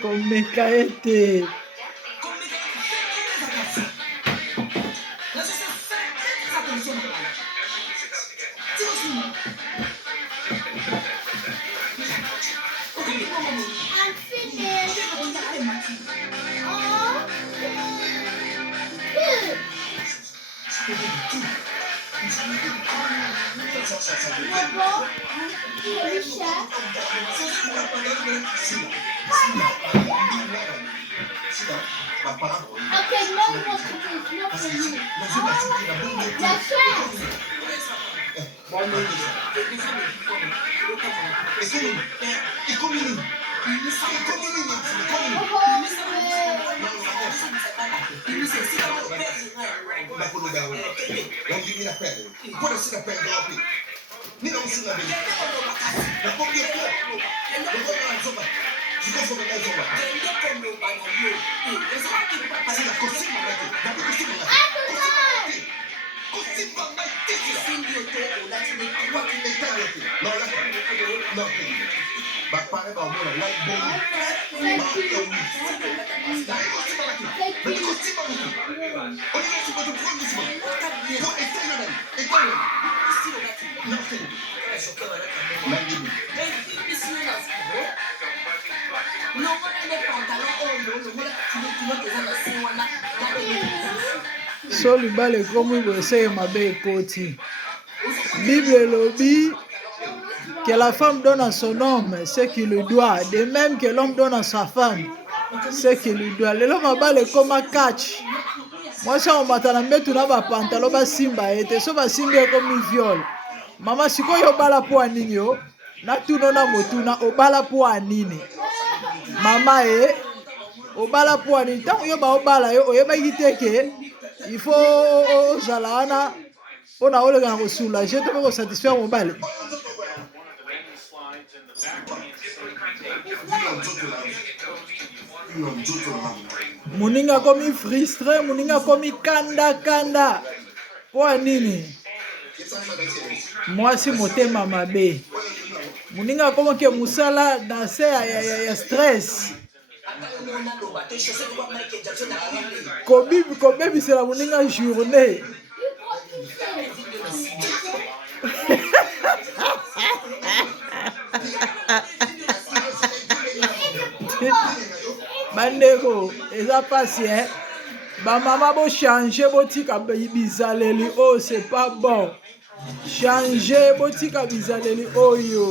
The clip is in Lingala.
Come caete. So Libala Ekomi will say Mabe Ekoti. Bible lobby que la femme donne à son homme ce qu'il lui doit, de même que l'homme donne à sa femme ce qu'il lui doit. Le l'homme a le comme catch. Moi ça on m'attend mettre na ba pantalon ba simba ete so ba simba comme viol. Mama siko yo bala po anini yo na tuno na motuna obala po anini. Mama obala po anini tant yo ba obala yo oyeba yiteke il faut zalana on a ole ga ko soulager to ko satisfaire mon bal. Muninga komi frustré, muninga komi kanda. Pour nini? Moi si motema mabe. Muninga komo ke musala danser ya stress. Kobi c'est la muninga journée. Bandeko, eza pasi ba maman bo changer botika bizaleli oh c'est pas bon. Changer botika bizaleli oh yo.